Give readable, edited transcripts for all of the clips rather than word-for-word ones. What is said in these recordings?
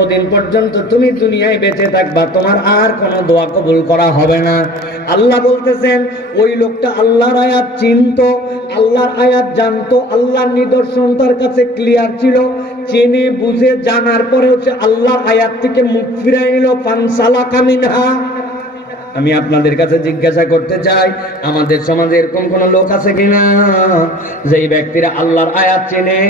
ততদিন পর্যন্ত তুমি দুনিয়ায় বেঁচে থাকবা, তোমার আর কোনো দোয়া কবুল করা হবে না। আল্লাহ বলতেছেন ওই লোকটা আল্লাহর আয়াত চিনতো, আল্লাহর আয়াত জানতো, আল্লাহর নিদর্শন তার কাছে ক্লিয়ার ছিল, জেনে বুঝে জানার পরেও সে আল্লাহর আয়াত থেকে মুখ ফিরাই নিল। ফানসালাকা মিনহা। আমি আপনাদের কাছে জিজ্ঞাসা করতে চাই, আমাদের সমাজে এরকম কোন লোক আছে কিনা যেই ব্যক্তিরা আল্লাহর আয়াত চেনে,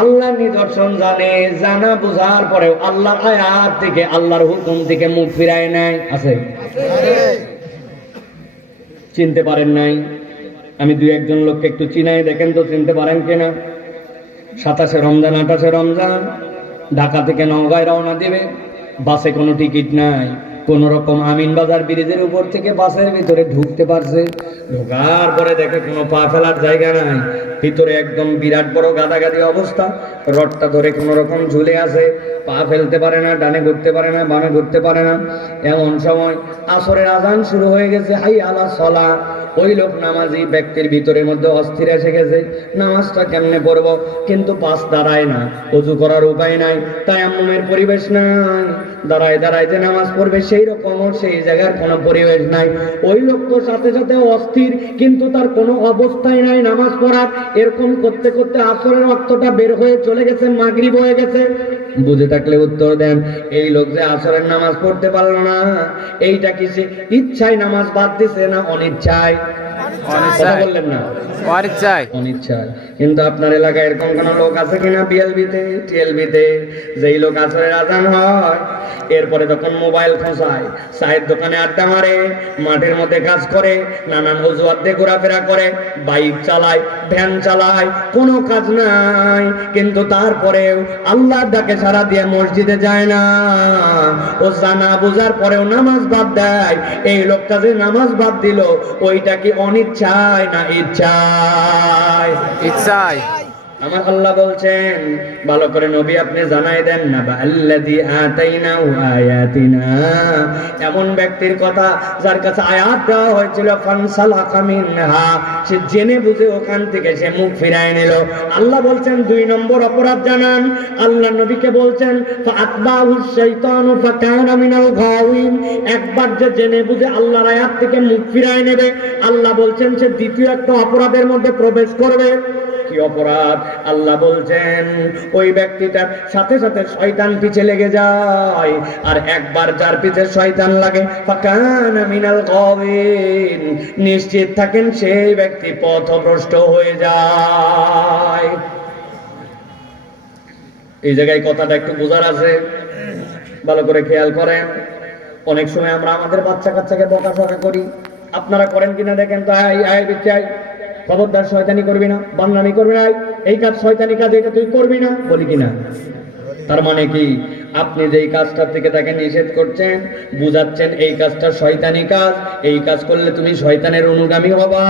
আল্লাহর নিদর্শন জানে, জানা বুঝার পরেও আল্লাহর আয়াত থেকে, আল্লাহর হুকুম থেকে মুখ ফিরায় নাই? আছে? চিনতে পারেন নাই? আমি দুই একজন লোককে একটু চিনাই, দেখেন তো চিনতে পারেন কিনা। 27শে রমজান 28শে রমজান ঢাকা থেকে নওগাঁয় রওনা দিবে, বাসে কোনো টিকিট নাই, কোন রকম আমিনবাজার ব্রিজের উপর থেকে বাসের ভিতরে ঢুকতে পারছে। ঢোকার পরে দেখে কোনো পা ফেলার জায়গা নাই, ভিতরে একদম বিরাট বড় গাদাগাদি অবস্থা, রডটা ধরে কোন রকম ঝুলে আছে, পা ফেলতে পারে না, ডানে ঘুরতে পারে না, বামে ঘুরতে পারে না। এমন সময় আসরের আজান শুরু হয়ে গেছে, হাই আলা সলা। ওই লোক নামাজি ব্যক্তির ভিতরের মধ্যে অস্থির এসে গেছে, নামাজটা কেমনে পড়বো, কিন্তু পাশ দাঁড়ায় না, ওযু করার উপায় নাই, তায়াম্মুমের পরিবেশ নাই, দাঁড়ায় দাঁড়ায় যে নামাজ পড়বে সেই রকম সেই জায়গার কোনো পরিবেশ নাই। ওই লোক তো সাথে সাথে অস্থির, কিন্তু তার কোনো অবস্থাই নাই নামাজ পড়ার। এরকম করতে করতে আসরের ওয়াক্তটা বের হয়ে চলে গেছে, মাগরিব হয়ে গেছে। বুঝে থাকলে উত্তর দেন। এই লোক যে আসরের নামাজ পড়তে পারলো না, এইটা কি সে ইচ্ছায় নামাজ বাদ দিছে না অনিচ্ছায়? বললেন না, অনিচ্ছায়। কিন্তু আপনার এলাকায় এরকম কোন লোক আছে কিনা বিএলবিতে, টিএলবিতে, যেই লোক আসরের আজান হয় এরপরে তখন মোবাইল খোঁচায়, চায়ের দোকানে আড্ডা মারে, মাঠের মধ্যে কাজ করে, নানান অজুহাত দিয়ে ঘোরাফেরা করে, বাইক চালায়, ভ্যান চালায়, কোনো কাজ নাই, কিন্তু তারপরেও আল্লাহর ডাকে সাড়া দিয়ে মসজিদে যায় না। ও জানা বোঝার পরেও নামাজ বাদ দেয়। এই লোকটা যে নামাজ বাদ দিল, ওইটা কি অনিচ্ছায় না ইচ্ছায়? ইচ্ছায়। আমার আল্লাহ বলছেন, ভালো করে নবী আপনি জানাই দেন না, বাল্লাযী আতাইনাহু আয়াতিনা, এমন ব্যক্তির কথা যার কাছে আয়াত দেওয়া হয়েছিল, ফানসালাকা মিনহা, সে জেনে বুঝে ওখান থেকে সে মুখ ফিরায় নিল। আল্লাহ বলছেন 2 নম্বর অপরাধ জানান। আল্লাহ নবীকে বলছেন ফাআতবাহু শাইতানু ফাকানা মিনাল গাওয়িন, একবার যে জেনে বুঝে আল্লাহর আয়াত থেকে মুখ ফিরায় নেবে, আল্লাহ বলছেন সে দ্বিতীয় একটা অপরাধের মধ্যে প্রবেশ করবে। কি অপরাধ? আল্লাহ বলছেন ওই ব্যক্তিটার সাথে সাথে শয়তান পিছে লেগে যায়, আর একবার যার পিছে শয়তান লাগে, ফাকানা মিনাল গাওয়িন, নিশ্চিত থাকেন সেই ব্যক্তি পথভ্রষ্ট হয়ে যায়। এই জায়গায় কথাটা একটু বোঝার আছে, ভালো করে খেয়াল করেন। অনেক সময় আমরা আমাদের বাচ্চা কাচ্চাকে বকাঝকা করি, আপনারা করেন কিনা দেখেন তো। খবরদার শয়তানি করবি না, বাংলামি করবি না, এই কাজ শয়তানি কাজ, এটা তুই করবি না, বলি কিনা? তার মানে কি, আপনি যেই কাজটার থেকে তাকে নিষেধ করছেন, বুঝাচ্ছেন এই কাজটা শয়তানি কাজ, এই কাজ করলে তুমি শয়তানের অনুগামী হবা।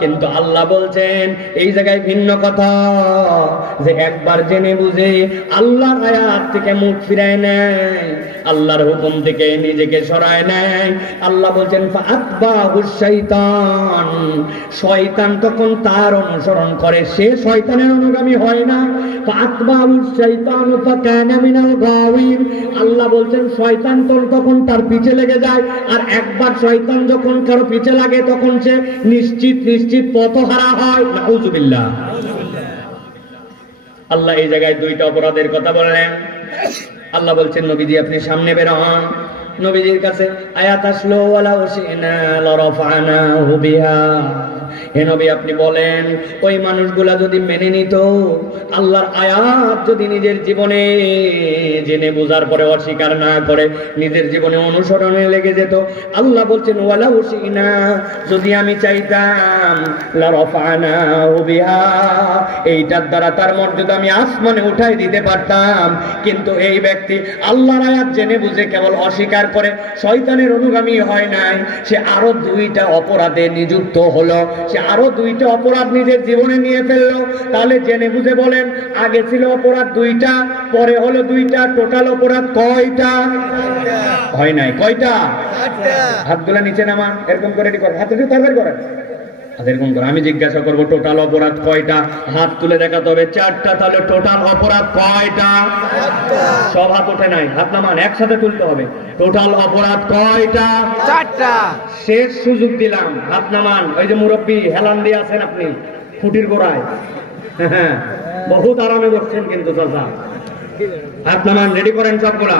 কিন্তু আল্লাহ বলছেন এই জায়গায় ভিন্ন কথা, যে একবার জেনে বুঝে আল্লাহর আয়াত থেকে মুখ ফিরায় নেয়, আল্লাহর হুকুম থেকে নিজেকে সরায় নেয়, আল্লাহ বলছেন ফাআতবাহু শাইতান, শয়তান তখন তার অনুসরণ করে, সে শয়তানের অনুগামী হয় না। ফাআতবাহু শাইতানু ফাকানা মিনাল গাওয়িন, আল্লাহ বলছেন শয়তান তখন তার পিছে লেগে যায়, আর একবার শয়তান যখন কারো পিছে লাগে তখন সে নিশ্চিত পথহারা হয়। নাউযুবিল্লাহ। আল্লাহ এই জায়গায় 2টা অপরাধের কথা বললেন। আল্লাহ বলছেন নবীজি আপনি সামনে বের হন। নবীজির কাছে আয়াত আসলো, ওয়ালা উশিনা লারাফানাহু বিহা, হে নবী আপনি বলেন ওই মানুষগুলা যদি মেনে নিত, আল্লাহর আয়াত যদি নিজের জীবনে জেনে বোঝার পরে অস্বীকার না করে নিজের জীবনে অনুসরণে লেগে যেত, আল্লাহ বলছেন ওয়ালা উশিনা, যদি আমি চাইতাম, লারাফানাহু বিহা, এইটার দ্বারা তার মর্যাদা আমি আসমানে উঠাই দিতে পারতাম। কিন্তু এই ব্যক্তি আল্লাহর আয়াত জেনে বুঝে কেবল অস্বীকার করে, শয়তানের অনুগামী হয় নাই, সে আরো 2টা অপরাধে নিযুক্ত হলো, সে আরো 2টা অপরাধ নিজের জীবনে নিয়ে ফেললো। তাহলে জেনে বুঝে বলেন, আগে ছিল অপরাধ 2টা, পরে হলো 2টা, টোটাল অপরাধ কয়টা? হয় নাই, কয়টা? হাতগুলা নিচে নামান, এরকম করে হাতে তারবার করেন, এরকম করে আমি জিজ্ঞাসা করবো টোটাল অপরাধ কয়টা, হাত তুলে দেখাতে হবে 4টা। তাহলে টোটাল অপরাধ কয়টা? সব হাত ওঠে নাই, হাত নামান, একসাথে তুলতে হবে। টোটাল অপরাধ কয়টা? 4টা। শেষ সুযোগ দিলাম, হাত নামান। ওই যে মুরব্বী হেলান দিয়ে আছেন আপনি খুঁটির গোড়ায়, হ্যাঁ বহুত আরামে বসছেন কিন্তু চাচা, হাত নামান, রেডি করেন সবগুলা।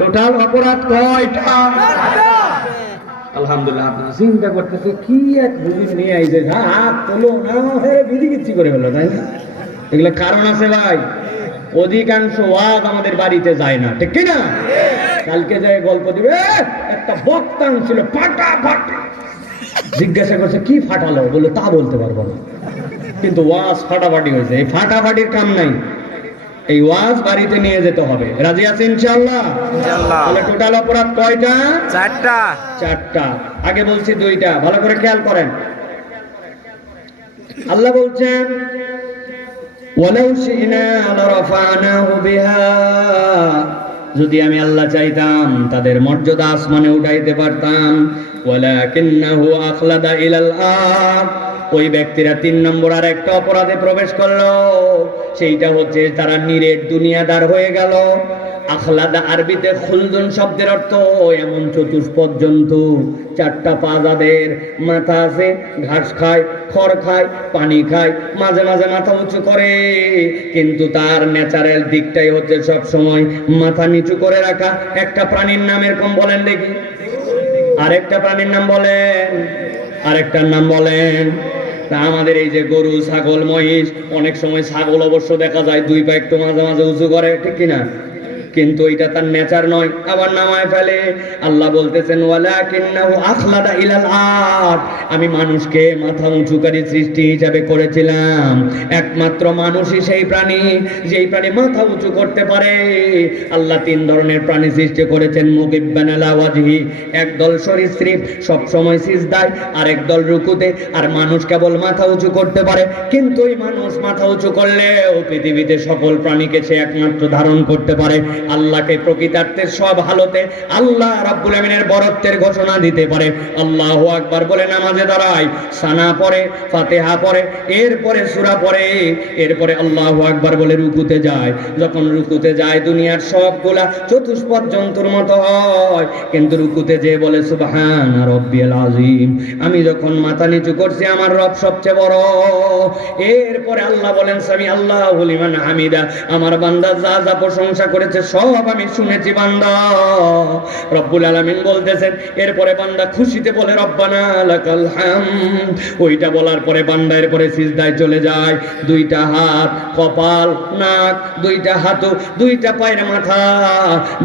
টোটাল অপরাধ কয়টা? আলহামদুলিল্লাহ। আপনারা চিন্তা করতেছে কি এক বুঝি নিয়ে আইছে, হাত তোলো না বুঝি কিচ্ছু করে ফেলো, তাই না? এগুলো কারণ আছে ভাই। অধিকাংশ ওয়াজ আমাদের বাড়িতে যায় না, ঠিক কিনা? কালকে যায় গল্প দিবে, একটা বক্তা ছিল ফাটাফাটি, জিজ্ঞাসা করছে কি ফাটালো, বলে তা বলতে পারবো না, কিন্তু ওয়াজ ফাটাফাটি হয়েছে। এই ফাটাফাটির কাম নাই, এই ওয়াজ বাড়িতে নিয়ে যেতে হবে। রাজি আছে ইনশাআল্লাহ? ইনশাআল্লাহ। তাহলে টোটাল অপরাধ কয়টা? 4টা। 4টা। আগে বলছি 2টা, ভালো করে খেয়াল করেন। আল্লাহ বলছেন ওয়ালাউ শি'না লারাফা'নাহু বিহা, যদি আমি আল্লাহ চাইতাম তাদের মর্যাদা আসমানে উঠাইতে পারতাম। ওয়ালাকিন্নাহু আখলাদা ইলাল আরদ, ওই ব্যক্তিরা 3 নম্বর আর একটা অপরাধে প্রবেশ করলো, সেইটা হচ্ছে তারা নিরেট দুনিয়াদার হয়ে গেল। আখলাদা আরবিতে খুলদুন শব্দের অর্থ এমন চতুষ্পদ জন্তু, 4টা পা যাদের, মাথা আছে, ঘাস খায়, খড় খায়, পানি খায়, মাঝে মাঝে মাথা উঁচু করে, কিন্তু তার ন্যাচারাল দিকটাই হচ্ছে সব সময় মাথা নিচু করে রাখা। একটা প্রাণীর নাম এরকম বলেন দেখি, আরেকটা প্রাণীর নাম বলেন, আরেকটার নাম বলেন। তা আমাদের এই যে গরু, ছাগল, মহিষ, অনেক সময় ছাগল অবশ্য দেখা যায় 2 পা একটু মাঝে মাঝে উঁচু করে, ঠিক কিনা? কিন্তু এটা তার নেচার নয়, আবার নামায় ফেলে। আল্লাহ বলতেছেন ওয়ালাকিন্নাহু আখলাদা ইলাল আরদ, আমি মানুষকে মাথা উঁচুকারী সৃষ্টি হিসাবে করেছিলাম। একমাত্র মানুষই সেই প্রাণী যেই প্রাণী মাথা উঁচু করতে পারে। আল্লাহ 3 ধরনের প্রাণী সৃষ্টি করেছেন, মুকিব্বান আলা ওয়াজহি, একদল সরীসৃপ সব সময় সিজদায়, আরেক দল রুকুতে, আর মানুষ কেবল মাথা উঁচু করতে পারে। কিন্তু এই মানুষ মাথা উঁচু করলেও পৃথিবীতে সকল প্রাণীকে সে একমাত্র ধারণ করতে পারে। আল্লাহকে প্রকৃতার্থের সব হালতে আল্লাহ রাব্বুল আমিনের বরত্বের ঘোষণা দিতে পারে। আল্লাহু আকবার বলে নামাজে দাঁড়ায়, সানা পড়ে, ফাতিহা পড়ে, এরপরে সূরা পড়ে, এরপরে আল্লাহু আকবার বলে রুকুতে যায়। যখন রুকুতে যায় দুনিয়ার সবগুলা চতুষ্পদ জন্তুর মতো হয়, কিন্তু রুকুতে যে বলে সুবহানা রাব্বিয়াল আযীম, আমি যখন মাথা নিচু করছি আমার রব সবচেয়ে বড়। এরপরে আল্লাহ বলেন সামি আল্লাহু লিমান হামিদা, আমার বান্দা যা যা প্রশংসা করেছে সব আমি শুনেছি বান্দা। রব্বুল আলামিন বলতেছেন, এরপরে বান্দা খুশিতে বলে রব্বানা লাকাল হামদ। ওইটা বলার পরে বান্দা এরপরে সিজদায় চলে যায়, 2টা হাত, কপাল, নাক, 2টা হাঁটু, 2টা পায়ের মাথা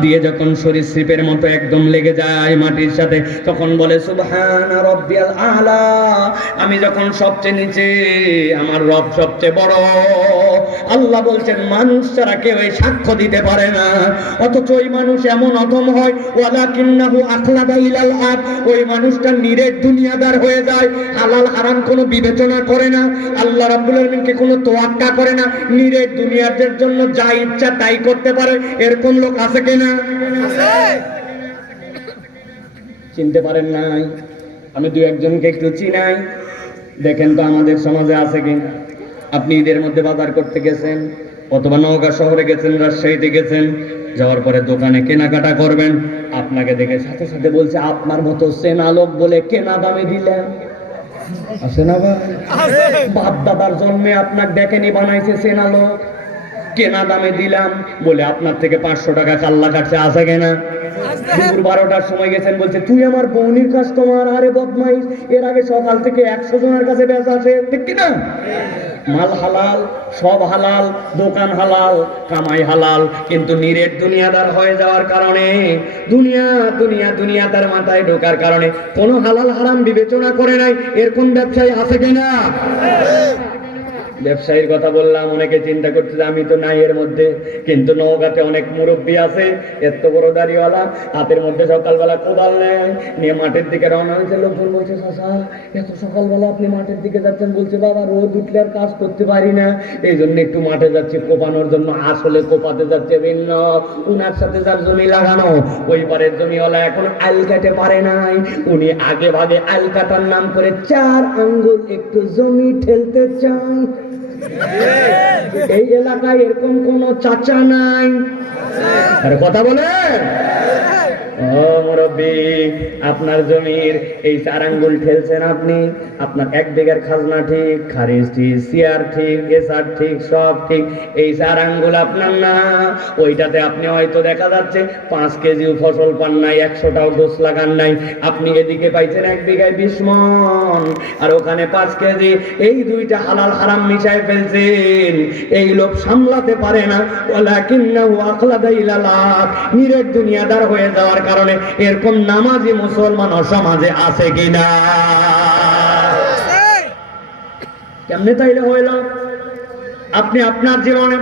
দিয়ে যখন সরীসৃপের মতো একদম লেগে যায় মাটির সাথে, তখন বলে সুবহানা রাব্বিয়াল আলা, আমি যখন সবচেয়ে নিচে, আমার রব সবচেয়ে বড়। আল্লাহ বলছেন মানুষ ছাড়া কেউ এই সাক্ষ্য দিতে পারে না, অথচ ওই মানুষ এমন অধম হয়, ওয়ালাকিন্নাহু আখলাদা ইলাল আরদ, ওই মানুষটা নিরেট দুনিয়াদার হয়ে যায়, হালাল হারাম কোনো বিবেচনা করে না, আল্লাহ রাব্বুল আলামিনকে কোনো তোয়াক্কা করে না, নিরেট দুনিয়াদের জন্য যা ইচ্ছা তাই করতে পারে। এরকম লোক আছে কিনা? চিনতে পারেন নাই? আমি 2-1জনকে একটু চিনাই, দেখেন তো আমাদের সমাজে আছে কিনা। আপনি ঈদের মধ্যে বাজার করতে গেছেন, অথবা নওগাঁ শহরে গেছেন, রাজশাহীতে গেছেন, যাওয়ার পরে দোকানে কেনাকাটা করবেন, আপনাকে দেখে সাথে সাথে বলছে আপনার মতো চেনা লোক বলে কেনা দামে দিলেন। আছে না ভাই? বাপ দাদার জন্মে আপনার দেখেনি বানাইছে চেনা লোক, কেনা দামে দিলাম বলে আপনার থেকে 500 টাকা কাল্লা কাটছে। আছে কেনা? দুপুর 12টার সময় গেছেন, বলছে তুই আমার বৌনির কাস্টমার। আরে বদমাইশ, এর আগে সকাল থেকে 100 জনের কাছে বেচা আছে, ঠিক কিনা? মাল হালাল, সব হালাল, দোকান হালাল, কামাই হালাল, কিন্তু নিরেট দুনিয়াদার হয়ে যাওয়ার কারণে, দুনিয়াদার মাথায় ঢোকার কারণে কোনো হালাল হারাম বিবেচনা করে নাই। এরকম ব্যবসায়ী আছে কিনা? ব্যবসায়ীর কথা বললাম, অনেকে চিন্তা করছে যে আমি তো নাই এর মধ্যে, কিন্তু নওগাঁতে অনেক মুরব্বী আছে, এত বড় দাড়িওয়ালা, হাতের মধ্যে সকালবেলা কোদাল নেয়, নিয়ে মাঠের দিকে রওনা হয়েছে। লোকজন বলছে, চাচা এত সকালবেলা আপনি মাঠের দিকে যাচ্ছেন? বলছে, বাবা রোদ উঠলে আর কাজ করতে পারি না, এই জন্য একটু মাঠে যাচ্ছি কোপানোর জন্য। আসলে কোপাতে যাচ্ছে ভিন্ন, উনার সাথে যার জমি লাগানো, ওই পারের জমিওয়ালা এখন আইল কাটে পারে নাই, উনি আগে ভাগে আইল কাটার নাম করে 4 আঙ্গুল একটু জমি ঠেলতে চান। এই এলাকায় এরকম কোন চাচা নাই? আর কথা বলে ও মুরব্বী, আপনার জমির এই 4 আঙ্গুল ঠেলছেন আপনি, আপনার 1 বিঘার খাজনা ঠিক, খারিজ ঠিক, সিয়ার ঠিক, এসার ঠিক, সব ঠিক, এই 4 আঙ্গুল আপনার না। ওইটাতে আপনি হয়তো দেখা যাচ্ছে 5 কেজিও ফসল পান নাই, 100টাও ডোজ লাগান নাই, আপনি এদিকে পাইছেন 1 বিঘায় 20 মণ, আর ওখানে 5 কেজি। এই দুইটা হালাল হারাম মিশায় ফেলছেন, এই লোক সামলাতে পারে না। ওয়ালাকিন্নাহু আখলাদা ইলাল্লাহ, নিরেট দুনিয়াদার হয়ে যাওয়ার কারণে এরকম নামাজি মুসলমান সমাজে আছে কিনা? কেমনে তাইলে হইল? আপনি আপনার জীবনে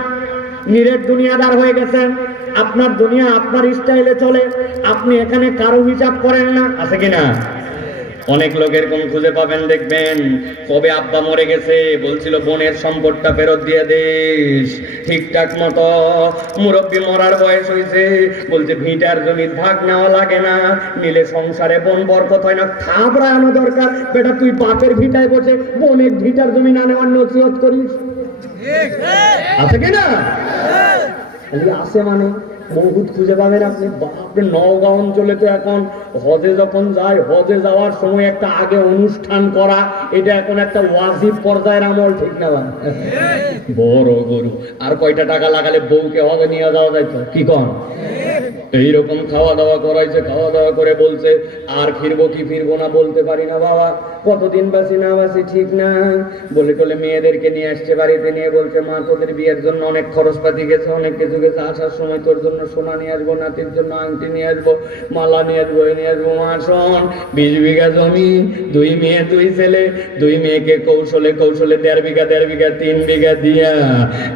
নিরেট দুনিয়াদার হয়ে গেছেন, আপনার দুনিয়া আপনার স্টাইলে চলে, আপনি এখানে কারো হিসাব করেন না, আছে কিনা? অনেক লোক এরকম খুঁজে পাবেন, দেখবেন কবে আব্বা মরে গেছে, বলছিল বোনের সম্পদটা ফেরত দিয়ে দিস, ঠিকঠাক মতো মুরব্বী মরার বয়স হয়েছে, বলছে ভিটার জমির ভাগ নেওয়া লাগে না, নিলে সংসারে বোন বরকত হয় না। থাবড়ানো দরকার বেটা, তুই বাপের ভিটায় বসে বোনের ভিটার জমি না নেওয়ার নসিহত করিস, আছে কিনা? আছে মানে বহুত খুঁজে পাবেন আপনি। বাপরে, নওগাঁ অঞ্চলে তো এখন হজে যখন যায়, হজে যাওয়ার সময় একটা আগে অনুষ্ঠান করা, এটা এখন একটা ওয়াজিব পর্যায়ের আমল, ঠিক না? বড় গরু আর কয়টা টাকা লাগালে বউকে হজে নিয়ে যাওয়া যাইতো, কি কন? এইরকম খাওয়া দাওয়া করাইছে, খাওয়া দাওয়া করে বলছে আর ফিরবো কি ফিরবো না বলতে পারি না বাবা, কতদিন বাসি না বাসি ঠিক না, বলে টলে মেয়েদেরকে নিয়ে আসছে বাড়িতে, নিয়ে বলছে মা তোদের বিয়ের জন্য অনেক খরচপাতি গেছে, অনেক কিছু গেছে, আসার সময় তোর জন্য সোনা নিয়ে আসবো, নাতির জন্য আংটি নিয়ে আসবো, মালা নিয়ে আসবো, এই নিয়ে আসবো। মা শোন, 20 বিঘা জমি, 2 মেয়ে 2 ছেলে, 2 মেয়েকে কৌশলে কৌশলে 1.5 বিঘা 1.5 বিঘা 3 বিঘা দিয়া,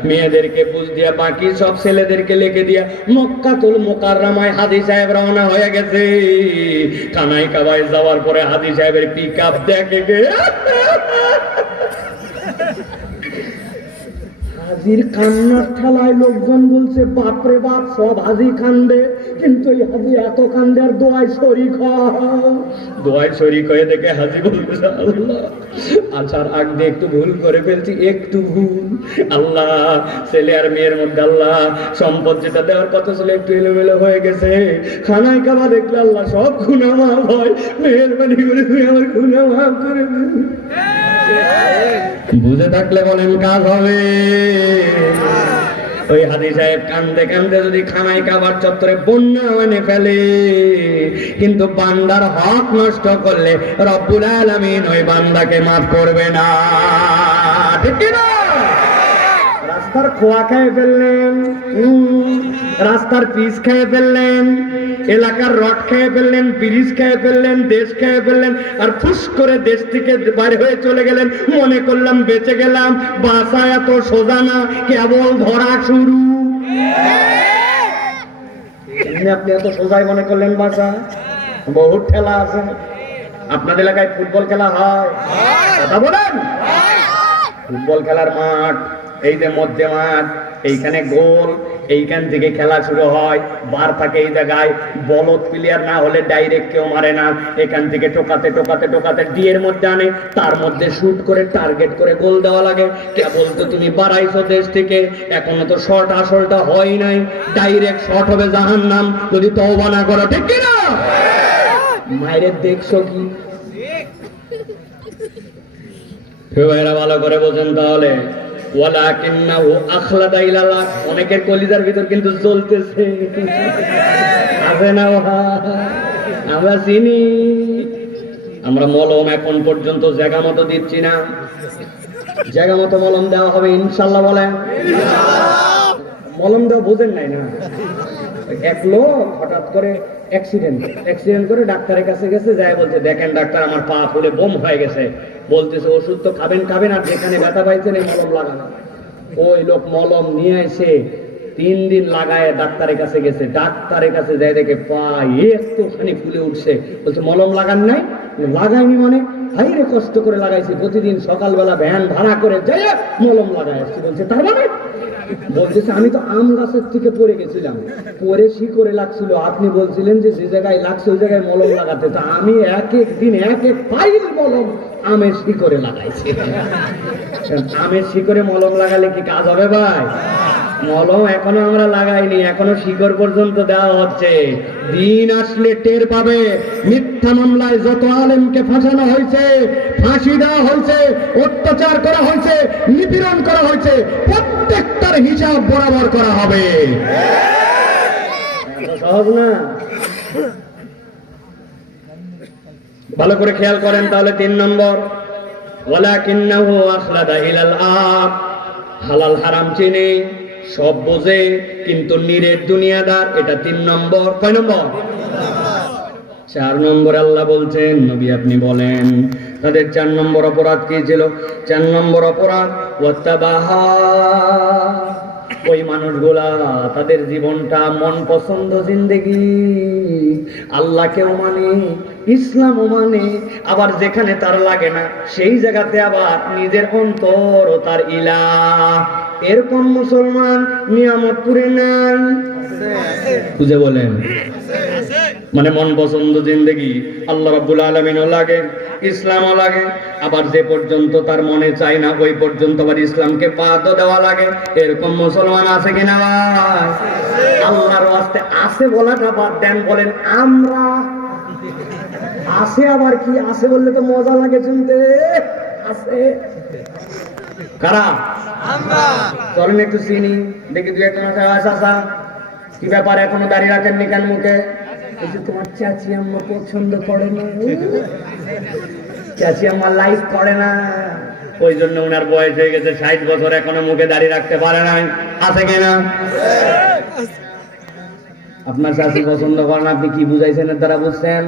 মেয়েদেরকে বুঝ দিয়া, বাকি সব ছেলেদেরকে লিখে দিয়া মক্কাতুল মুকাররমায় হাজী সাহেব রওনা হয়ে গেছে। কানাই কাবায় যাওয়ার পরে হাজী সাহেবের পিকআপ দেখে গে হাজির কান্নার ঠেলায় লোকজন বলছে বাপরে বাপ, সব হাজি কান্দে, কিন্তু এই হাজি এত কান্দে আর দোয়ায় শরীক হয়। দোয়ায় শরীক হয়ে দেখে হাজি বলছে আল্লাহ, আসার আগ দিয়ে একটু ভুল করে ফেলছি, একটু ভুল, আল্লাহ ছেলে আর মেয়ের মধ্যে আল্লাহ সম্পদ যেটা দেওয়ার কথা ছিল একটু এলোমেলো হয়ে গেছে, খানায় কাবা দেখলে আল্লাহ সব গুনাহ মাফ হয়, মেহেরবানি করে তুমি আমার গুনাহ মাফ করে দিন। বুঝে থাকলে বলেন কাজ হবে। ওই হাজী সাহেব কান্দে কান্দে যদি খানায় কাবার চত্বরে বন্যা এনে ফেলে, কিন্তু বান্দার হক নষ্ট করলে রব্বুল আলামিন ওই বান্দাকে মাফ করবে না, ঠিক না? রাস্তার খোয়া খেয়ে ফেললেন, রাস্তার পিচ খেয়ে ফেললেন, এলাকার রড খেয়ে ফেললেন, ব্রিজ খেয়ে ফেললেন, দেশ খেয়ে ফেললেন, আর ফুস করে দেশ থেকে বাইরে হয়ে চলে গেলেন, মনে করলাম বেঁচে গেলাম। বাঁচা এত সোজা না, কেবল ধরা শুরু। আপনি এত সোজাই মনে করলেন বাঁচা? বহুত খেলা আছে। আপনাদের এলাকায় ফুটবল খেলা হয়, কথা বলেন? ফুটবল খেলার মাঠ এই যে মধ্যে মাঠ, এইখানে গোল, এইখান থেকে খেলা শুরু হয়, বার থাকে এই জায়গায়, বলদ প্লেয়ার না হলে ডাইরেক্ট কেউ মারে না, এখান থেকে টোকাতে টোকাতে টোকাতে ডিয়ের মধ্যে আনে, তার মধ্যে শুট করে টার্গেট করে গোল দেওয়া লাগে। কেবল তো তুমি বাড়াইছো দেশ থেকে, এখনো তো শট আসলটা হয় নাই, ডাইরেক্ট শট হবে জাহান্নাম যদি তওবা না করো, ঠিক কি না? মায়ের দেখছো কি? এরা ভালো করে বোঝেন তাহলে। ওয়ালাকিন্নাহু আখলাদা ইলাল্লাহ, অনেকের কলিজার ভিতর কিন্তু জ্বলতেছে, আছে না? আমরা চিনি, আমরা মলম এখন পর্যন্ত জায়গা মতো দিচ্ছি না, জায়গা মতো মলম দেওয়া হবে ইনশাল্লাহ। বলেন মলম দেওয়া বোঝেন নাই না? এক লোক হঠাৎ করে অ্যাক্সিডেন্ট করে ডাক্তারের কাছে গেছে, যায় বলছে দেখেন ডাক্তার আমার পা ফুলে বোম হয়ে গেছে। বলতেছে ওষুধ তো খাবেন আর যেখানে ব্যথা পাইছেন এই মলম লাগানো। ওই লোক মলম নিয়ে এসে 3 দিন লাগায় ডাক্তারের কাছে গেছে, ডাক্তারের কাছে যায় দেখে পা একটুখানি ফুলে উঠছে। বলছে মলম লাগান নাই? লাগাইনি মানে? হাইরে কষ্ট করে লাগাইছি, প্রতিদিন সকালবেলা ভ্যান ভাড়া করে যাই মলম লাগাই আসছি। বলছে তার মানে? বলতেছে আমি তো আম গাছের থেকে পড়ে গেছিলাম, পরে শিকড়ে লাগছিল, আপনি বলছিলেন যে যে জায়গায় লাগছে ওই জায়গায় মলম লাগাতে, তো আমি এক এক দিন এক এক ফাইল মলম আমের শিকড়ে লাগাইছি। আমের শিকড়ে মলম লাগালে কি কাজ হবে ভাই? মলম এখনো আমরা লাগাইনি, এখনো শিকড় পর্যন্ত দেওয়া হচ্ছে। দিন আসলে টের পাবে। মিথ্যা মামলায় যত আলেমকে ফাঁসানো হয়েছে, ফাঁসি দেওয়া হয়েছে, অত্যাচার করা হয়েছে, নিপীড়ন করা হয়েছে, প্রত্যেকটার হিসাব বরাবর করা হবে। সহজ না? ভালো করে খেয়াল করেন তাহলে। 3 নম্বর, ওয়ালাকিন্নাহু আখলাদা ইলাল আব, হালাল হারাম চিনে, সব বোঝে কিন্তু নিরেট দুনিয়াদার। এটা 3 নম্বর। কয় নম্বর? 4 নম্বর আল্লাহ বলছেন নবী আপনি বলেন তাদের 4 নম্বর অপরাধ কি ছিল? 4 নম্বর অপরাধ ওয়াত্তাবাহা, ওই মানুষগুলা তাদের জীবনটা মন পছন্দ জিন্দেগি, আল্লাহকেও মানে, ইসলামও মানে, আবার যেখানে তার লাগে না সেই জায়গাতে আবার নিজের অন্তর ও তার ইলাহ। এরকম মুসলমান নিয়ামতপুরে নাই? বুঝে বলেন? মানে মন পছন্দ জিন্দেগি, আল্লাহ রাব্বুল আলামিনও লাগে, ইসলামও লাগে, আবার যে পর্যন্ত তার মনে চায় না ওই পর্যন্ত আবার ইসলামকে বাদও দেওয়া লাগে। এরকম মুসলমান আছে কিনা ভাই? আল্লাহর ওয়াস্তে আছে বলাটা বাদ দেন, বলেন আমরা আছে। আবার কি আছে বললে তো মজা লাগে শুনতে। আছে কারা? আমরা। চলেন একটু চিনি, দেখি 2-1 আসা। কি ব্যাপার এখনো দাঁড়িয়ে রাখেননি কেন মুখে? তোমার চাচি আম্মা পছন্দ করে না, চাচি আম্মা লাইক করে না, ওই জন্য উনার বয়স হয়ে গেছে 60 বছর, এখনো মুখে দাঁড়িয়ে রাখতে পারে না। আছে কিনা? আপনার চাচি পছন্দ করেন, আপনি কি বুঝাইছেন এর দ্বারা? বুঝছেন?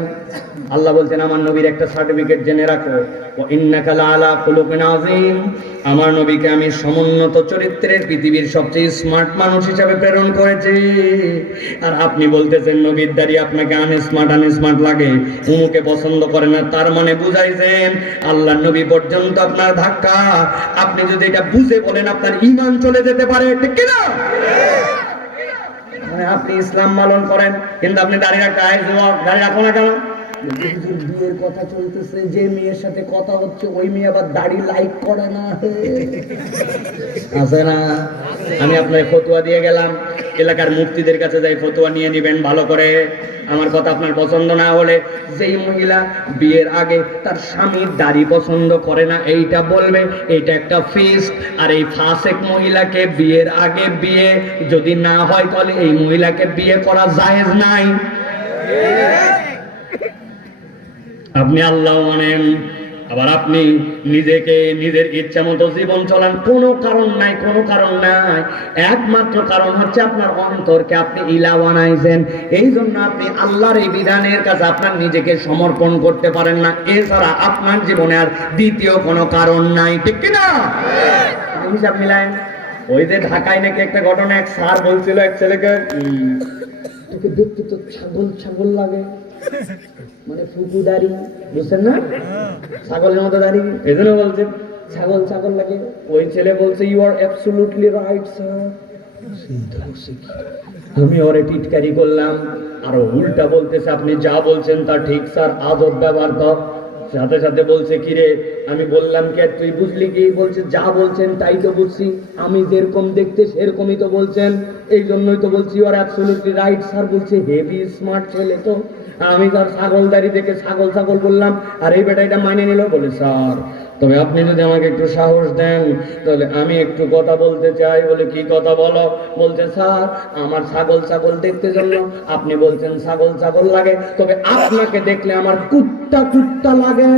আল্লাহ বলছেন আমার নবীর একটা সার্টিফিকেট জেনে রাখো, ওয়া ইন্নাকা লাআলা খুলুকিন আযীম, আমার নবীকে আমি সমুন্নত চরিত্রের পৃথিবীর সবচেয়ে স্মার্ট মানুষ হিসেবে প্রেরণ করেছি। আর আপনি বলতেছেন নবীর দাড়ি আপনাকে আনস্মার্ট লাগে, উমুকে পছন্দ করে না, তার মানে বুঝাইছেন আল্লাহ নবী পর্যন্ত আপনার ধাক্কা। আপনি যদি এটা বুঝে বলেন আপনার ঈমান চলে যেতে পারে, ঠিক কি না? আপনি ইসলাম পালন করেন কিন্তু আপনি দাঁড়িয়ে রাখতে দাঁড়িয়ে রাখো না কেন? বিয়ের কথা চলতেছে, যে মেয়ের সাথে কথা হচ্ছে ওই মেয়ে আবার দাড়ি লাইক করে না, আছে না? আমি আপনার ফতোয়া দিয়ে গেলাম, এলাকার মুফতিদের কাছে যাই ফতোয়া নিয়ে নিবেন ভালো করে। আমার কথা আপনার পছন্দ না হলে, যেই মহিলা বিয়ের আগে তার স্বামীর দাড়ি পছন্দ করে না এইটা বলবে, এইটা একটা ফিস্ক। আর এই ফাসেক মহিলাকে বিয়ের আগে বিয়ে যদি না হয় তাহলে এই মহিলাকে বিয়ে করা জায়েজ নাই। আপনি আল্লাহ মানেন, আবার আপনি নিজেকে নিজের ইচ্ছা মতো জীবন চলান, কোনো কারণ নাই, একমাত্র কারণ হচ্ছে আপনার অন্তরকে আপনি ইলা বানাইছেন। এই জন্য আপনি আল্লাহর এই বিধানের কাছে আপনার নিজেকে সমর্পণ করতে পারেন না। এছাড়া আপনার জীবনে আর দ্বিতীয় কোনো কারণ নাই, ঠিক কিনা? হিসাব মিলায়। ওই যে ঢাকায় নাকি একটা ঘটনা, এক স্যার বলছিল এক ছেলেকে, তোকে দেখতে তো ছাগল লাগে, মানে ফুকু দাড়ি, বুঝছেন না? ছাগলের মতো দাড়ি, এজন্য বলছে ছাগল লাগে। ওই ছেলে বলছে you are absolutely right sir. আমি ওরে টিটকারি করলাম, আর উল্টা বলতেছে আপনি যা বলছেন তা ঠিক স্যার, আদব ব্যবহার কর। সাথে সাথে বলছে কিরে, আমি বললাম কি আর তুই বুঝলি কি? বলছে যা বলছেন তাই তো বুঝছি, আমি যেরকম দেখতে সেরকমই তো বলছেন, এই জন্যই তো বলছি you are absolutely right sir. বলছে হেভি স্মার্ট ছেলে তো। আমি তার ছাগলদারি দেখে ছাগল বললাম, আর এই বেটা এটা মানে নিল। বলে স্যার তবে আপনি যদি আমাকে একটু সাহস দেন তাহলে আমি একটু কথা বলতে চাই। বলে কি কথা বলো? বলছে স্যার আমার ছাগল দেখতে জন্য, আপনি বলছেন ছাগল লাগে, তবে আপনাকে দেখলে আমার কুত্তা লাগে।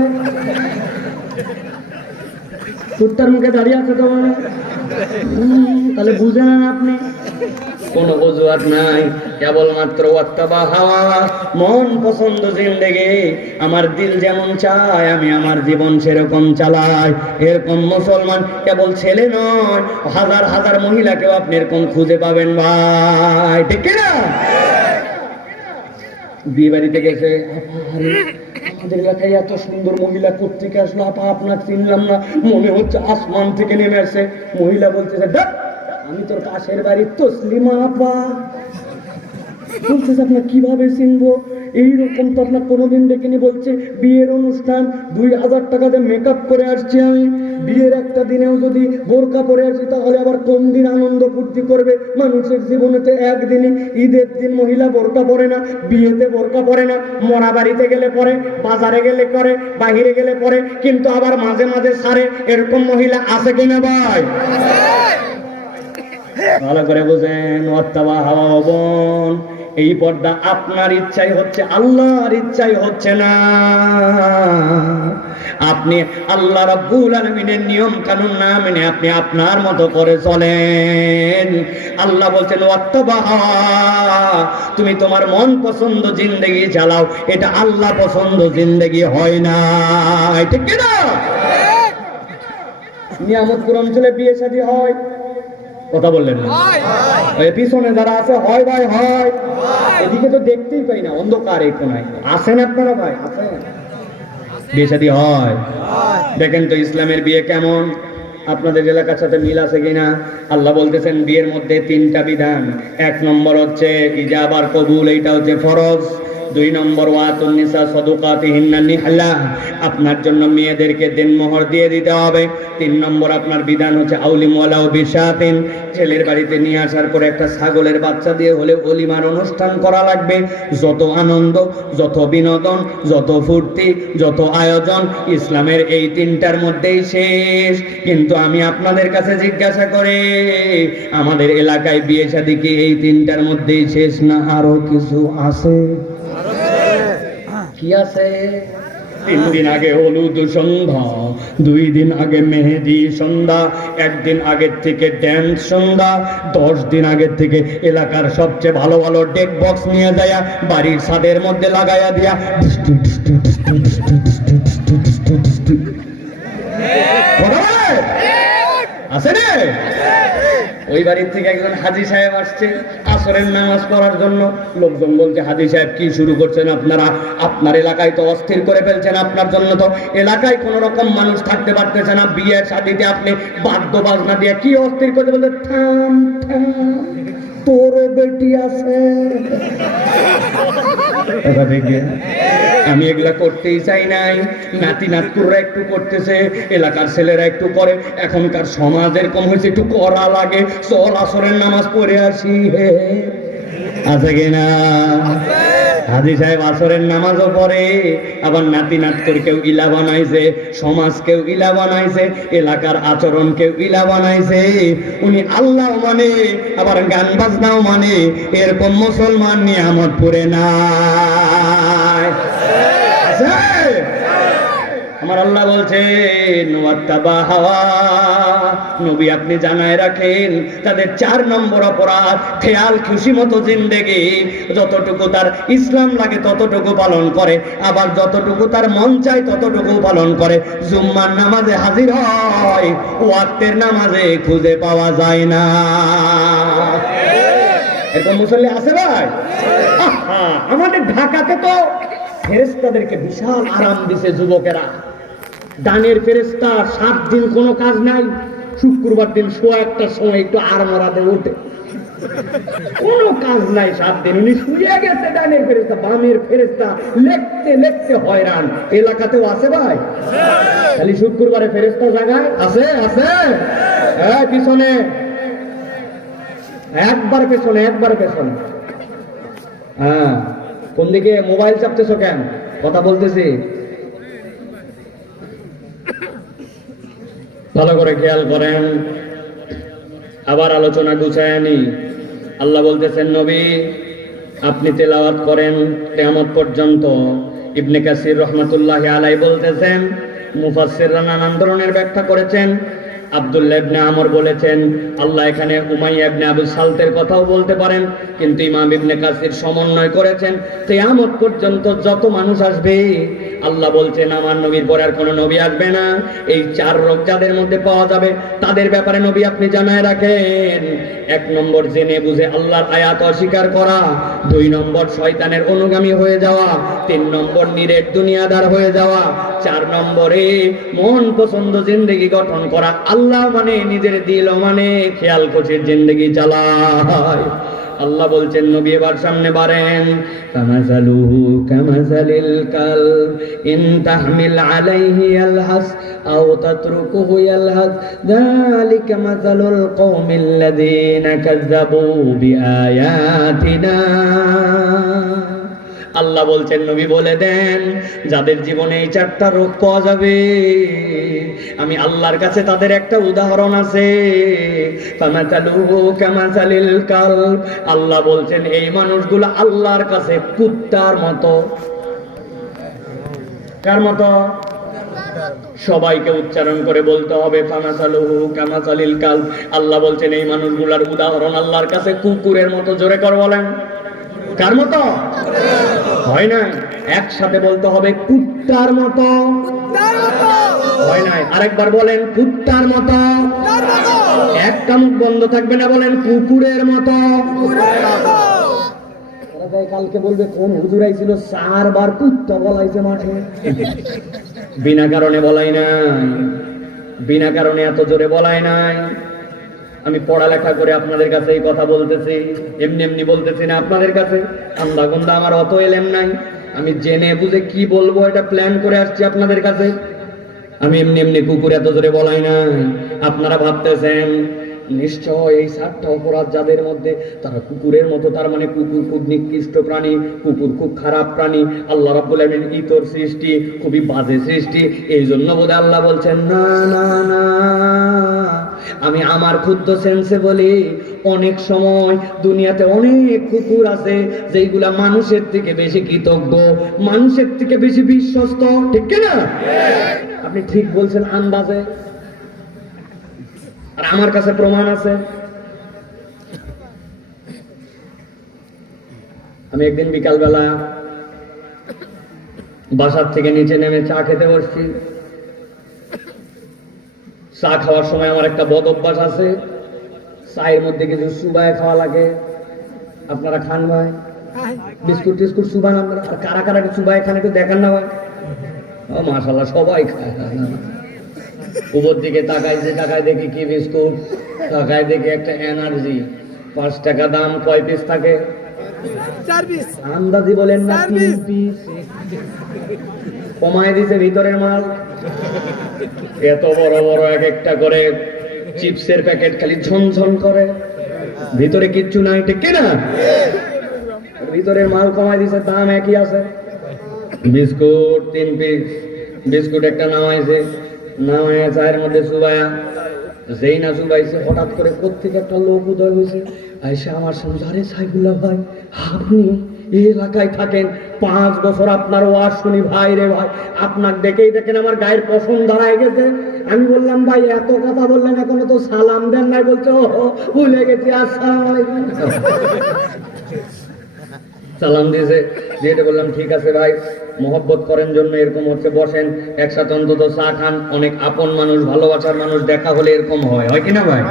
কুত্তার মুখে দাঁড়িয়ে আছে তো, তাহলে বুঝে নেন আপনি। কোনো অজুহাত নাই, কেবলমাত্র ওয়াত্তাবা হাওয়া, মন পছন্দ জিন্দেগি। আমার দিল যেমন চায় আমি আমার জীবন সেরকম চালাই। এরকম মুসলমান কেবল ছেলে নয়, হাজার হাজার মহিলাকেও আপনি এরকম খুঁজে পাবেন ভাই, ঠিক কিনা? বিয়ে বাড়িতে গেছে, আপা আরে আমাদের এলাকায় এত সুন্দর মহিলা কোত্থেকে আসলো আপা, আপনাকে চিনলাম না, মনে হচ্ছে আসমান থেকে নেমে আসছে। মহিলা বলতেছে, দেখ আমি তোর পাশের বাড়ির তসলিমা আপা। বলতেছে আপনার কিভাবে চিনবো, এইরকম তো আপনার কোনোদিন দেখিনি। বলছে বিয়ের অনুষ্ঠান 2000 টাকা দিয়ে মেকআপ করে আসছি আমি, বিয়ের একটা দিনেও যদি বোরকা পরে আসি তাহলে আবার কোন দিন আনন্দ ফুর্তি করবে। মানুষের জীবনেতে একদিনই, ঈদের দিন মহিলা বোরকা পরে না, বিয়েতে বোরকা পরে না, মরা বাড়িতে গেলে পরে, বাজারে গেলে করে, বাহিরে গেলে পরে, কিন্তু আবার মাঝে মাঝে সারে। এরকম মহিলা আছে কিনা ভাই? ভালো করে বুঝেন, ওয়াত্তাবা হাওয়া বোন, এই পর্দা আপনার ইচ্ছাই হচ্ছে, আল্লাহর ইচ্ছাই হচ্ছে না। আপনি আল্লাহ রাব্বুল আলামিনের নিয়ম কানুন না মেনে আপনি আপনার মতো করে চলেন। আল্লাহ বলছেন ওয়াত্তাবা হাওয়া, তুমি তোমার মন পছন্দ জিন্দেগি চালাও, এটা আল্লাহ পছন্দ জিন্দেগি হয় না, ঠিক কি না? নিয়ামতপুর অঞ্চলে বিয়ে শাদী হয়, কথা বললেন না? পিছনে যারা আছে হয় ভাই হয়, এদিকে তো দেখতেই পাই না, অন্ধকার এই কোনায়। আসেন আপনারা ভাই, আসেন, বিয়ে শাদী হয়। দেখেন তো ইসলামের বিয়ে কেমন, আপনাদের এলাকার সাথে মিল আছে কিনা? আল্লাহ বলতেছেন বিয়ের মধ্যে 3টা বিধান। 1 নম্বর হচ্ছে ইজাবার কবুল, এইটা হচ্ছে ফরজ। 2 নম্বর ওয়াতুন নিসা সাদুকাতিহিন্না নিহলা, আপনার জন্য মেয়েদেরকে দেনমোহর দিয়ে দিতে হবে। 3 নম্বর আপনার বিধান হচ্ছে আউলিম ওয়ালাউ বিশাতিন, ছেলের বাড়িতে নিয়ে আসার পরে একটা ছাগলের বাচ্চা দিয়ে হলে অলিমার অনুষ্ঠান করা লাগবে। যত আনন্দ, যত বিনোদন, যত ফুর্তি, যত আয়োজন ইসলামের এই 3টার মধ্যেই শেষ। কিন্তু আমি আপনাদের কাছে জিজ্ঞাসা করে, আমাদের এলাকায় বিয়ে শাদী কি এই 3টার মধ্যেই শেষ না আরো কিছু আছে? কি আছে? 3 দিন আগে হলুদ সন্ধ্যা, 2 দিন আগে মেহেদি সন্ধ্যা, 1 দিন আগের থেকে ড্যান্স সন্ধ্যা, 10 দিন আগের থেকে এলাকার সবচেয়ে ভালো ভালো ডেক বক্স নিয়ে যায় বাড়ির ছাদের মধ্যে লাগাইয়া দিয়া আছে রে। ওই বাড়ির থেকে একজন হাজী সাহেব আসছে আসরের নামাজ পড়ার জন্য। লোকজন বলছে, হাজী সাহেব কি শুরু করছেন আপনারা? আপনার এলাকায় তো অস্থির করে ফেলছেন, আপনার জন্য তো এলাকায় কোন রকম মানুষ থাকতে পারতেছে না, বিয়ের শাদীতে আপনি বাদ্য বাজনা দিয়ে কি অস্থির করে বলতে, থাম থাম তোর বেটি আছে। আমি এগুলা করতেই চাই নাই, নাতি নাতকুররা একটু করতেছে, এলাকার ছেলেরা একটু করে, এখনকার সমাজ এরকম হয়েছে, একটু করা লাগে, চল আসরের নামাজ পড়ে আসি। হে আছে কিনা? হাজী সাহেব আসরের নামাজও পড়ে, আবার নাতি নাতকুর কেউ ইলা বানাইছে, সমাজ কেউ ইলা বানাইছে, এলাকার আচরণ কেউ ইলা বানাইছে। উনি আল্লাহ মানে আবার গান বাজনাও মানে, এরকম মুসলমান নিয়ামতপুরে নাই। আমার আল্লাহ বলছেন ওয়াত্তাবা হাওয়া, নবী আপনি জানায় রাখেন তাদের 4 নম্বর অপরাধ খেয়াল খুশি মতো জিন্দেগি। যতটুকু তার ইসলাম লাগে ততটুকু পালন করে, আবার যতটুকু তার মন চায় ততটুকু পালন করে। জুম্মার নামাজে হাজির হয়, ওয়াক্তের নামাজে খুঁজে পাওয়া যায় না। এরকম মুসল্লি আছে ভাই? আমাদের ঢাকাতে তো ফেরেশতাদেরকে বিশাল আরাম দিছে যুবকেরা। দানের ফেরেশতা 7 দিন কোনো কাজ নাই, শুক্রবার দিন 1:15 সময় একটু আড়মোড়াতে ওঠে, কোনো কাজ নাই 7 দিন। উনি শুয়ে গেছে ডানের ফেরেশতা, বামের ফেরেশতা লেখতে লেখতে হয়রান। এলাকাতেও আছে ভাই? খালি শুক্রবারে ফেরেশতা জাগায় আছে? আছে? হ্যাঁ, পিছনে একবার পেছনে, একবার পেছনে। হ্যাঁ, কোন দিকে মোবাইল চাপতেছো কেন? কথা বলতেছি, ভালো করে খেয়াল করেন। আবার আলোচনা গুছায় আনি। আল্লাহ বলতেছেন নবী আপনি তেলাওয়াত করেন কিয়ামত পর্যন্ত। ইবনে কাসির রহমাতুল্লাহি আলাইহি বলতেছেন, মুফাসসিররা নানান ধরনের ব্যাখ্যা করেছেন। আব্দুল্লাহ ইবনে আমর বলেছেন, আল্লাহ এখানে উমাইয়া ইবনে আবু সালতের কথাও বলতে পারেন, কিন্তু ইমাম ইবনে কাসির সমন্বয় করেছেন কিয়ামত পর্যন্ত যত মানুষ আসবে, আল্লাহ বলছেন আমার নবীর পরে আর কোনো নবী আসবে না। এই 4 রোগ যাদের মধ্যে পাওয়া যাবে তাদের ব্যাপারে নবী আপনি জানায় রাখেন। 1 নম্বর জেনে বুঝে আল্লাহর আয়াত অস্বীকার করা, 2 নম্বর শয়তানের অনুগামী হয়ে যাওয়া, 3 নম্বর নিরেট দুনিয়াদার হয়ে যাওয়া, 4 নম্বরে মন পছন্দ জিন্দেগি গঠন করা, আল্লাহ মানে নিজের দিল মানে খেয়াল খুশির জিন্দেগি চালায়। আল্লাহ বলছেন নবী এবার সামনে বাড়েন, কামাসালুহু কামাসালিল কাল ইন তাহমিল আলাইহি ইয়ালহাস আও তাতরুকুহু ইয়ালহাস যালিকা মাসালুল কওমিল্লাযীনা কাযযাবু বিআয়াতিনা। আল্লাহ বলছেন নবী বলে দেন, যাদের জীবনে এই 4টা রোগ পাওয়া যাবে আমি আল্লাহর কাছে তাদের একটা উদাহরণ আছে। ফামাতালুহু কামাসালিল কালব, আল্লাহ বলছেন এই মানুষগুলো আল্লাহর কাছে কুত্তার মতো। কার মতো? সবাইকে উচ্চারণ করে বলতে হবে ফামাসালুহু কামাসালিল কালব। আল্লাহ বলছেন এই মানুষগুলোর উদাহরণ আল্লাহর কাছে কুকুরের মতো। জোরে কর বলেন, কার মতো? হয় না, একসাথে বলতে হবে কুত্তার মতো। হয় নাই, আরেকবার বলেন কুত্তার মতো। একটা মুখ বন্ধ থাকবে না, বলেন কুকুরের মতো। কালকে বলবে কোন হুজুর আইছিল 4 বার কুত্তা বলাইছে মাঠে। বিনা কারণে বলাই নাই, বিনা কারণে এত জোরে বলাই নাই। আমি পড়ালেখা করে আপনাদের কাছে এই কথা বলতেছি, এমনি এমনি বলতেছি না আপনাদের কাছে। আন্দা গন্দা আমার অত এলেম নাই, আমি জেনে বুঝে কি বলবো এটা প্ল্যান করে আসছি আপনাদের কাছে। আমি এমনি এমনি কুকুর এত জোরে বলাই নাই। আপনারা ভাবতেছেন নিশ্চয় এই 7টা অপরাধ যাদের মধ্যে তারা কুকুরের মতো, তার মানে কুকুর খুব নিকৃষ্ট প্রাণী, কুকুর খুব খারাপ প্রাণী, আল্লাহ রাব্বুল আলামিন ইতর সৃষ্টি, খুবই বাজে সৃষ্টি। এই জন্য বোধহয় আল্লাহ বলছেন না না না, আমি আমার ক্ষুদ্র সেন্সে বলি অনেক সময় দুনিয়াতে অনেক কুকুর আছে যেগুলা মানুষের থেকে বেশি কৃতজ্ঞ, মানুষের থেকে বেশি বিশ্বস্ত। ঠিক কিনা? আপনি ঠিক বলছেন আন্দাজে, আর আমার কাছে প্রমাণ আছে। আমি একদিন বিকালবেলা বাসার থেকে নিচে নেমে চা খেতে বসছি। চা খাওয়ার সময় আমার একটা বদ অভ্যাস আছে, চায়ের মধ্যে কিছু চুবায় খাওয়া লাগে। আপনারা খান ভাই? বিস্কুট টিস্কুট চুবান আপনারা? আর কারা কারা চুবায় খান একটু দেখান না ভাই? ও মাশাআল্লাহ, সবাই খায়। উপর দিকে তাকাইছে, তাকায় দেখি কি বিস্কুট, তাকায় দেখি একটা এনার্জি। 5 টাকা দাম, কয় পিস থাকে? 4 পিস। আন্দাজি বলেন না, 3 পিস। কমায় দিছে ভিতরের মাল। এত বড় বড় এক একটা করে চিপসের প্যাকেট, খালি ঝনঝন করে, ভিতরে কিচ্ছু নাই। ঠিক কিনা? ভিতরের মাল কমায় দিছে, দাম একই আছে। বিস্কুট 3 পিস, বিস্কুট একটা নামাইছে, নামাইয়া চায়ের মধ্যে চুবায়া, যেই না চুবাইছে হঠাৎ করে কোত্থেকে একটা লোক উদয় হয়েছে, আইসা আমার সামনে, আরে সাইফুল্লাহ ভাই, আপনি এই এলাকায় থাকেন, 5 বছর আপনার ওয়াজ শুনি ভাই রে ভাই, আপনার দেখেই দেখেন আমার গায়ের পশম দাঁড়ায় গেছে। আমি বললাম ভাই এত কথা বললেন এখনো তো সালাম দেন নাই। বলছে ও ভুলে গেছি, আসসালামু আলাইকুম। সালাম দিয়েছে, যেটা বললাম ঠিক আছে ভাই, মহব্বত করেন জন্য এরকম হচ্ছে, বসেন একসাথে অন্তত চা খান। অনেক আপন মানুষ, ভালোবাসার মানুষ দেখা হলে এরকম হয়, হয় কিনা ভাই?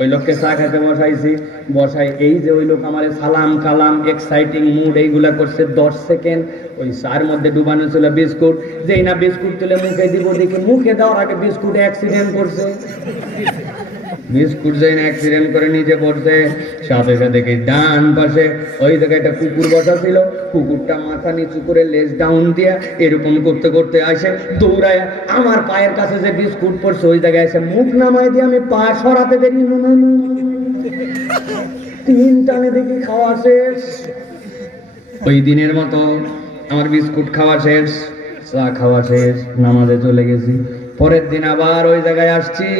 ওই লোককে চা খেতে বসাইছি, বসাই এই যে ওই লোক আমার সালাম কালাম এক্সাইটিং মুড এইগুলা করছে 10 সেকেন্ড। ওই চার মধ্যে ডুবানো ছিল বিস্কুট, যেই না বিস্কুট তুলে মুখে দিব, দেখি মুখে দেওয়ার আগে বিস্কুট অ্যাক্সিডেন্ট করছে। বিস্কুট যাই না অ্যাক্সিডেন্ট করে নিজে পড়ছে। সাথে সাথে দেখি ডান পাশে ওই জায়গায় একটা কুকুর বসা ছিল, কুকুরটা মাথা নিচু করে লেজ ডাউন দিয়া এরকম করতে করতে আসে, দৌড়ায় আমার পায়ের কাছে যে বিস্কুট পড়ছে ওই জায়গায় এসে মুখ নামাই দিয়ে আমি পা সরাতে দেরি 3 টানে দেখি খাওয়া শেষ। ওই দিনের মতো আমার বিস্কুট খাওয়া শেষ, চা খাওয়া শেষ, নামাজে চলে গেছি। পরের দিন আবার ওই জায়গায় আসছি।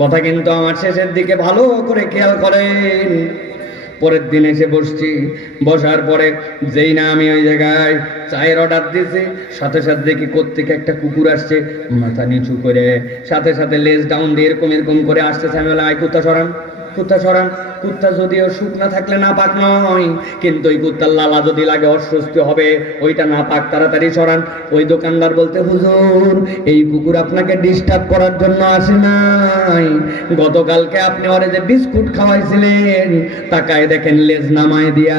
কথা কিন্তু আমার শেষের দিকে ভালো করে খেয়াল করেন। পরের দিন এসে বসছি, বসার পরে যেই না আমি ওই জায়গায় চায়ের অর্ডার দিয়েছি, সাথে সাথে দেখি কোত্থেকে একটা কুকুর আসছে, মাথা নিচু করে, সাথে সাথে লেজ ডাউন দিয়ে এরকম এরকম করে আসতেছে। আমি বললাম, আই কুত্তা সরান, কুত্তা সরান। কুত্তা যদিও সুখ না থাকলে না পাক নয়, কিন্তু ওই কুত্তার লালা যদি লাগে অস্বস্তি হবে, ওইটা না পাক, তাড়াতাড়ি সরান। ওই দোকানদার বলতে, হুজুর এই কুকুর আপনাকে ডিস্টার্ব করার জন্য আসে নাই, গতকালকে আপনি ওরে যে বিস্কুট খাওয়াইছিলেন, তাকায় দেখেন লেজ নামায় দিয়া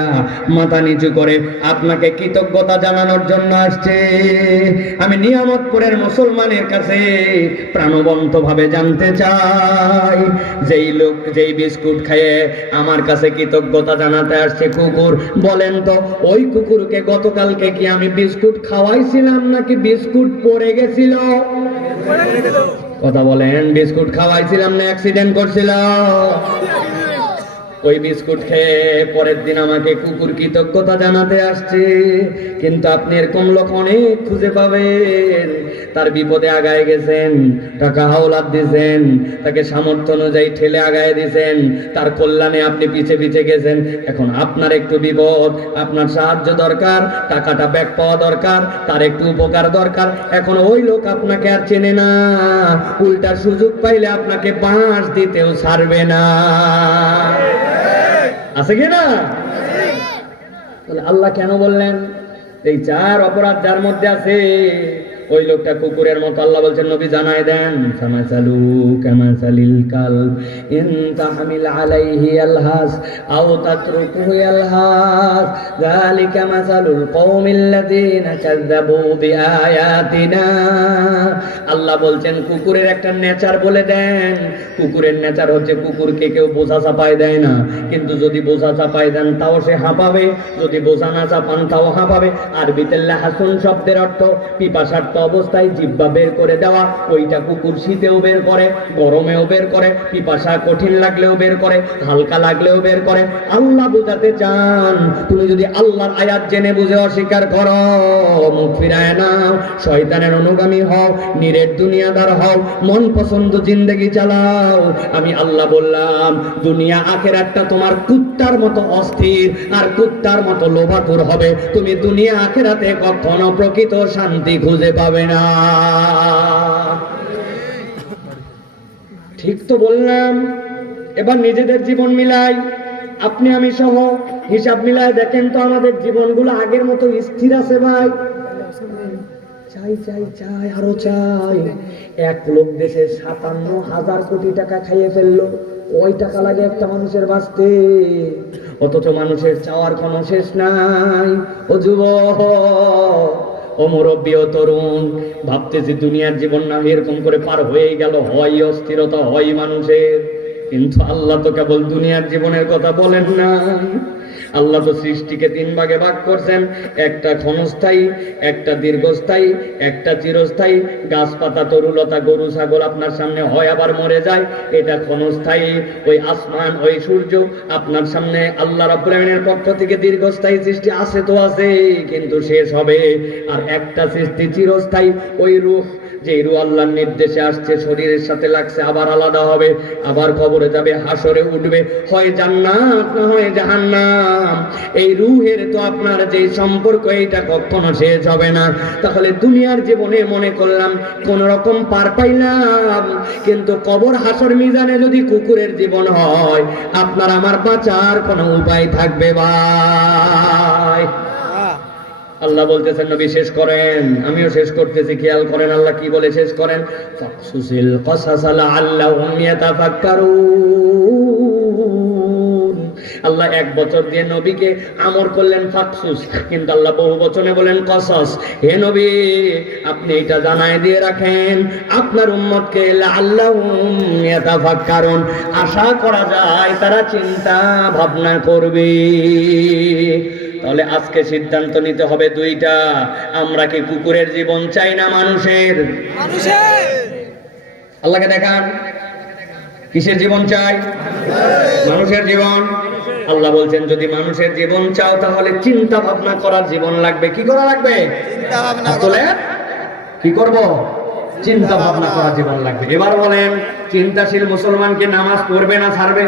মাথা নিচু করে আপনাকে কৃতজ্ঞতা জানানোর জন্য আসছে। আমি নিয়ামতপুরের মুসলমানের কাছে প্রাণবন্ত ভাবে জানতে চাই, যেই লোক যেই বিস্কুট খেয়ে আমার কাছে কৃতজ্ঞতা জানাতে আসছে কুকুর, বলেন তো ওই কুকুরকে গতকালকে কি আমি বিস্কুট খাওয়াইছিলাম নাকি বিস্কুট পড়ে গেছিল? কথা বলেন, বিস্কুট খাওয়াইছিলাম না অ্যাক্সিডেন্ট করছিল? ওই বিস্কুট খেয়ে পরের দিন আমাকে কুকুর কৃতজ্ঞতা জানাতে আসছে। কিন্তু আপনি এরকম লোক অনেক খুঁজে পাবেন, তার বিপদে আগায় গেছেন, টাকা হাওলাত দিয়েছেন, তাকে সামর্থ্য অনুযায়ী ঠেলে আগায় দিয়েছেন, তার কল্যাণে আপনি পিছে পিছে গেছেন। এখন আপনার একটু বিপদ, আপনার সাহায্য দরকার, টাকাটা ব্যাক পাওয়া দরকার, তার একটু উপকার দরকার। এখন ওই লোক আপনাকে আর চেনে না, উল্টা সুযোগ পাইলে আপনাকে বাঁশ দিতেও ছাড়বে না। আছে কি না? আল্লাহ কেন বললেন? এই চার অপরাধ যার মধ্যে আছে, ওই লোকটা কুকুরের মতো। আল্লাহ বলছেন, নবী জানাই দেন, ফামাসালু কামাসালিল কালব ইন তাহমিল আলাইহি আলহাস আও তাতরুকুহু আলহাস যালিকা মাসালুল কওমিল্লাযিনা কাযযাবু বিআয়াতিনা। আল্লাহ বলছেন কুকুরের একটা নেচার বলে দেন। কুকুরের নেচার হচ্ছে, কুকুরকে কেউ বোঝা চাপায় দেয় না, কিন্তু যদি বোঝা চাপায় দেন তাও সে হাঁপাবে, যদি বোঝা না চাপান তাও হাঁপাবে। আরবিতে লাহাসুন শব্দের অর্থ পিপাসার্থ অবস্থায় জিহ্বা বের করে দেওয়া। ওইটা কুকুর শীতেও বের করে, গরমেও বের করে, পিপাসা কঠিন লাগলেও বের করে, হালকা লাগলেও বের করে। আল্লাহ বোঝাতে চান, তুমি যদি আল্লাহর আয়াত জেনে বুঝে অস্বীকার করো, মুখ ফিরায় নাও, শয়তানের অনুগামী হও, নিরেট দুনিয়াদার হও, মন পছন্দ জিন্দেগি চালাও, আমি আল্লাহ বললাম দুনিয়া আখেরাতটা তোমার কুত্তার মতো অস্থির আর কুত্তার মতো লোভাতুর হবে। তুমি দুনিয়া আখেরাতে কখনো প্রকৃত শান্তি খুঁজে পাবে না। ঠিক তো বললাম? এবার নিজেদের জীবন মিলাই, আপনি আমি সহ হিসাব মিলায় দেখেন তো আমাদের জীবনগুলো আগের মতো স্থির আছে ভাই? চাই চাই চাই আরো চাই। এক লোক দেশে 57,000 কোটি টাকা খাইয়ে ফেললো। ওই টাকা লাগে একটা মানুষের বাঁচতে, অথচ মানুষের চাওয়ার কোনো শেষ নাই। ও যুবক, ও মুরব্বী, ও তরুণ, ভাবতেছি দুনিয়ার জীবন না এরকম করে পার হয়েই গেল, হয় অস্থিরতা, হয় মানুষের। কিন্তু আল্লাহ তো কেবল দুনিয়ার জীবনের কথা বলেন না। আল্লাহ তো সৃষ্টিকে 3 ভাগে ভাগ করছেন, একটা ক্ষণস্থায়ী, একটা দীর্ঘস্থায়ী, একটা চিরস্থায়ী। গাছপাতা, তরুলতা, গরু ছাগল আপনার সামনে হয় আবার মরে যায়, এটা ক্ষণস্থায়ী। ওই আসমান, ওই সূর্য আপনার সামনে আল্লাহ রাব্বুল আলামিনের পক্ষ থেকে দীর্ঘস্থায়ী সৃষ্টি আছে তো আছে, কিন্তু শেষ হবে। আর একটা সৃষ্টি চিরস্থায়ী, ওই রূহ, যে রূহ আল্লাহর নির্দেশে আসছে, শরীরের সাথে লাগছে, আবার আলাদা হবে, আবার কবরে যাবে, হাসরে উঠবে, হয় জান্নাত না হয় জাহান্নাম। এই রূহের তো আপনার যে সম্পর্ক, এইটা কখনো শেষ হবে না। তাহলে দুনিয়ার জীবনে মনে করলাম কোন রকম পার পাইলাম, কিন্তু কবর, হাসর, মিজানে যদি কুকুরের জীবন হয়, আপনার আমার বাঁচার কোনো উপায় থাকবে ভাই? আল্লাহ বলতেছেন, নবী শেষ করেন, আমিও শেষ করতেছি, খেয়াল করেন আল্লাহ কি বলে শেষ করেন। ফাকসুসিল কসাস লাআল্লাহুম ইয়াতাফাক্কারুন। আল্লাহ 1 বছর দিয়ে নবীকে আমর করলেন ফাকসুস, কিন্তু আল্লাহ বহু বচনে বলেন কসাস। হে নবী, আপনি এটা জানায় দিয়ে রাখেন আপনার উম্মতকে, লাআল্লাহুম ইয়াতাফাক্কারুন, আশা করা যায় তারা চিন্তা ভাবনা করবে। তাহলে আজকে সিদ্ধান্ত নিতে হবে 2টা। আমরা কি কুকুরের জীবন চাই না মানুষের? আল্লাহকে দেখান, কিসের জীবন চাই? মানুষের জীবন। আল্লাহ বলছেন, যদি মানুষের জীবন চাও তাহলে চিন্তা ভাবনা করার জীবন লাগবে। কি করা লাগবে? কি করব? চিন্তা ভাবনা করা জীবন লাগবে। এবার বলেন, চিন্তাশীল মুসলমান কি নামাজ পড়বে না ছাড়বে?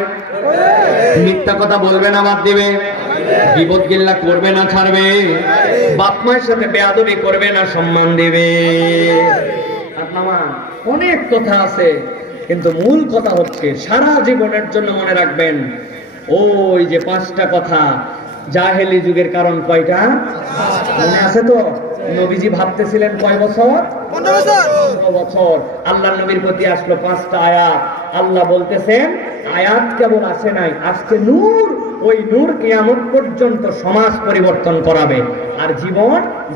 মিথ্যা কথা বলবে না বাদ দিবে? বিপদ গিল্লা করবে না ছাড়বে? বাপ মায়ের সাথে বেয়াদবি করবে না সম্মান দিবে? অনেক কথা আছে, কিন্তু মূল কথা হচ্ছে সারা জীবনের জন্য মনে রাখবেন ওই যে 5টা কথা। জাহেলি যুগের কারণ কয়টা মনে আছে তো? নবীজি ভাবতেছিলেন কয় বছর? 15 বছর। আল্লাহ নবীর প্রতি আসলো 5টা আয়াত। আল্লাহ বলতেছেন আয়াত কেবল আসে নাই, আজকে নূর। ওই নূর কিয়ামত পর্যন্ত সমাজ পরিবর্তন করাবে, আর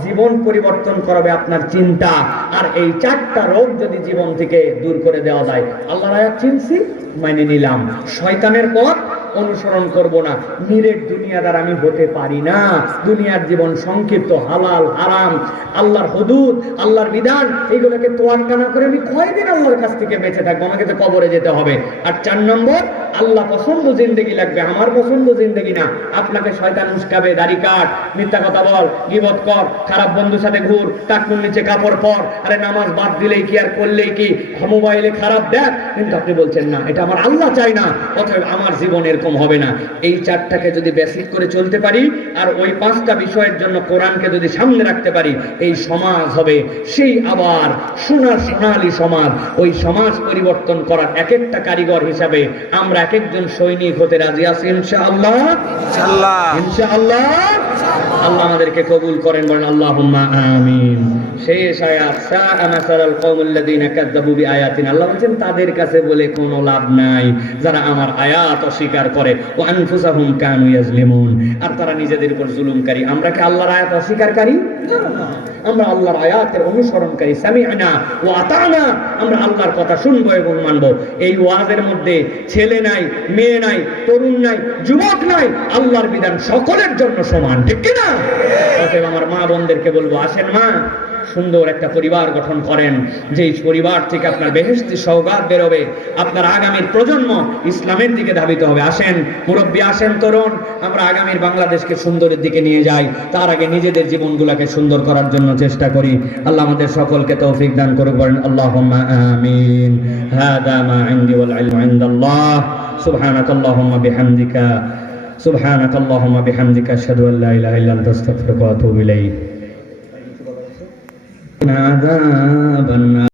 জীবন পরিবর্তন করাবে আপনার চিন্তা। আর এই 4টা রোগ যদি জীবন থেকে দূর করে দেওয়া যায়, আল্লাহর আয়াত চিনছি, মেনে নিলাম, শয়তানের পথ অনুসরণ করব না, নিরেট দুনিয়াদার আমি হতে পারি না। দুনিয়ার জীবন সংক্ষিপ্ত, হালাল হারাম, আল্লাহর হুদুদ, আল্লাহর বিধান, এইগুলোকে তোয়াক্কা না করে আমি কয়দিন আল্লাহর কাছ থেকে বেঁচে থাকবো? আমাকে তো কবরে যেতে হবে। আর 4 নম্বর, আল্লাহ পছন্দ জিন্দেগি লাগবে, আমার পছন্দ জিন্দেগি না। আপনাকে শয়তান উস্কাবে, দাড়ি কাট, মিথ্যা কথা বল, গীবত কর, খারাপ বন্ধুর সাথে ঘুর, টাকুর নিচে কাপড় পর, আরে নামাজ বাদ দিলেই কি আর করলেই কি, মোবাইলে খারাপ দেখ, কিন্তু আপনি বলছেন না, এটা আমার আল্লাহ চাই না, অতএব আমার জীবন এরকম হবে না। এই 4টাকে যদি বেসিক করে চলতে পারি, আর ওই 5টা বিষয়ের জন্য কোরআনকে যদি সামনে রাখতে পারি, এই সমাজ হবে সেই আবার সোনালী সমাজ। ওই সমাজ পরিবর্তন করার এক একটা কারিগর হিসাবে আমরা এক একজন সৈনিক হতে রাজি আছি ইনশাআল্লাহ। ইনশাআল্লাহ আল্লাহ আমাদেরকে কবুল করেন, বলেন আল্লাহুম্মা আমিন। শেষ আয়াত, সাআ মাসালাল কওমুল্লাযীনা কাযযাবু বিআয়াতিনা। আল্লাহ বলেন তাদের কাছে বলে কোনো লাভ নাই যারা আমার আয়াত অস্বীকার করে, ওয়া আনফুসাহুম কানু ইয়াজলিমুন, আর তারা নিজেদের উপর জুলুমকারী। আমরা কি আল্লাহর আয়াত অস্বীকারী? না, আমরা আল্লাহর আয়াতের অনুসরণকারী। সামি'না ওয়া আতা'না, আমরা আল্লাহর কথা শুনবো এবং মানবো। এই ওয়াজের মধ্যে ছেলে নাই, মেয়ে নাই, তরুণ নাই, যুবক নাই, আল্লাহর বিধান সকলের জন্য সমান, ঠিক কি না? অতএব আমার মা বোনদেরকে বলবো, আসেন মা, সুন্দর একটা পরিবার গঠন করেন, যেই পরিবার থেকে আপনার বেহেশতি সওগাত বেরোবে, আপনার আগামীর প্রজন্ম ইসলামের দিকে ধাবিত হবে। আসেন মুরব্বী, আসেন তরুণ, আমরা আগামীর বাংলাদেশকে সুন্দরের দিকে নিয়ে যাই। তার আগে নিজেদের জীবনগুলোকে সুন্দর করার জন্য চেষ্টা করি। আল্লাহ আমাদের সকলকে তৌফিক দান করুক, বলেন আল্লাহুম্মা আমিন। হাদা মা ইনদি ওয়াল ইলমু ইনদাল্লাহ। সুবহানাকাল্লাহুম্মা বিহামদিকা সুবহানাকাল্লাহুম্মা বিহামদিকা আশহাদু আল্লা ইলাহা ইল্লা আনতা আস্তাগফিরুকা ওয়া আতুবু ইলাইক।